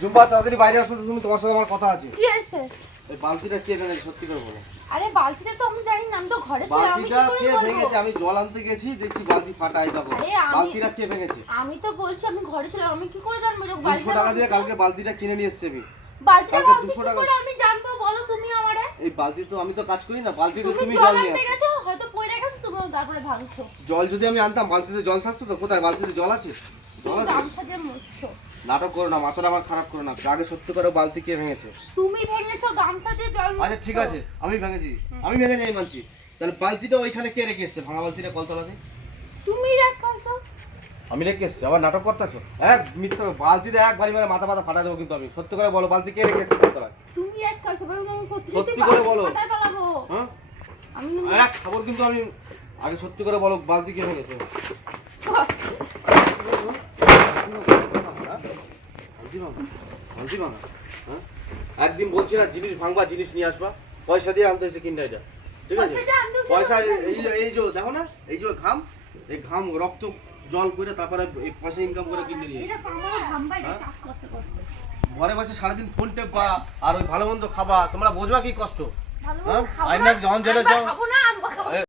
Zumba তাড়াতাড়ি বাইরে আসো তুমি তোমার সাথে আমার কথা আছে। কি হয়েছে? এই বালতিটা কে ভেঙেছে সত্যি করে বলো। আরে বালতিটা তো আমি জানি না আমি তো ঘরে ছিলাম আমি কি বালতিটা করে কে ভেঙেছে? আমি জল আনতে গেছি দেখছি বালতি দেখো। বালতিটা কে ভেঙেছে? আমি তো বলছি আমি ঘরে ছিলাম আমি কি করে জানব যে বালতিটা টাকা দিয়ে কালকে বালতিটা কিনে নিয়ে এসছি আমি। বালতিটা কালকে 200 কি টাকা- করে আমি জানব বলো তুমি আমারে? এই বালতি তো আমি তো কাজ করি না বালতিতে তুমি তুমি জল নিয়ে আসো। হয়তো পড়ে গেছো তুমি তারপরে ভাঙছো। জল যদি আমি আনতাম বালতিতে জল থাকতো তো কোথায়? বালতিতে জল আছে? জল আছে? গামছা দিয়ে মুছছো। নাটক করো না মাথাটা আমার খারাপ করো না। আগে সত্যি করে বালতি কে ভেঙেছে? তুমি ভেঙেছো গামছা দিয়ে জল আচ্ছা ঠিক আছে আমি ভেঙেছি। আমি ভেঙে যাই মানছি। তাহলে বালতিটা ওইখানে কে রেখে এসছে? ভাঙা বালতিটা কলতলাতে? তুমি রাখাছো আমি রেখে এসছি আবার নাটক করতেছো? এক মিথ্যা বালতিতে এক বাড়ি মানে মাথা মাথা ফাটা দেবো কিন্তু আমি। সত্যি করে বলো বালতি কে রেখে এসছে কলতলায়? তুমি রাখাছো সত্যি করে বলো। হ্যাঁ? আমি এক খবর কিন্তু আমি আগে সত্যি করে বলো বালতি কে ভেঙেছে? ভাঙা? হ্যাঁ? একদিন বলছি না জিনিস ভাঙবা জিনিস নিয়ে আসবা পয়সা দিয়ে আনতে হয়েছে কিনতে এটা ঠিক আছে পয়সা? এই যে- এই যে দেখো না এই যে ঘাম এই ঘাম রক্ত জল করে তারপরে এই পয়সা ইনকাম করে কিনে নিয়ে হ্যাঁ? ঘরে বসে সারাদিন ফোন টেপ টেপবা আর ওই ভালো মন্দ খাবা তোমরা বুঝবা কি কষ্ট হ্যাঁ? আইনা না, যখন জেলে আমরা যাও-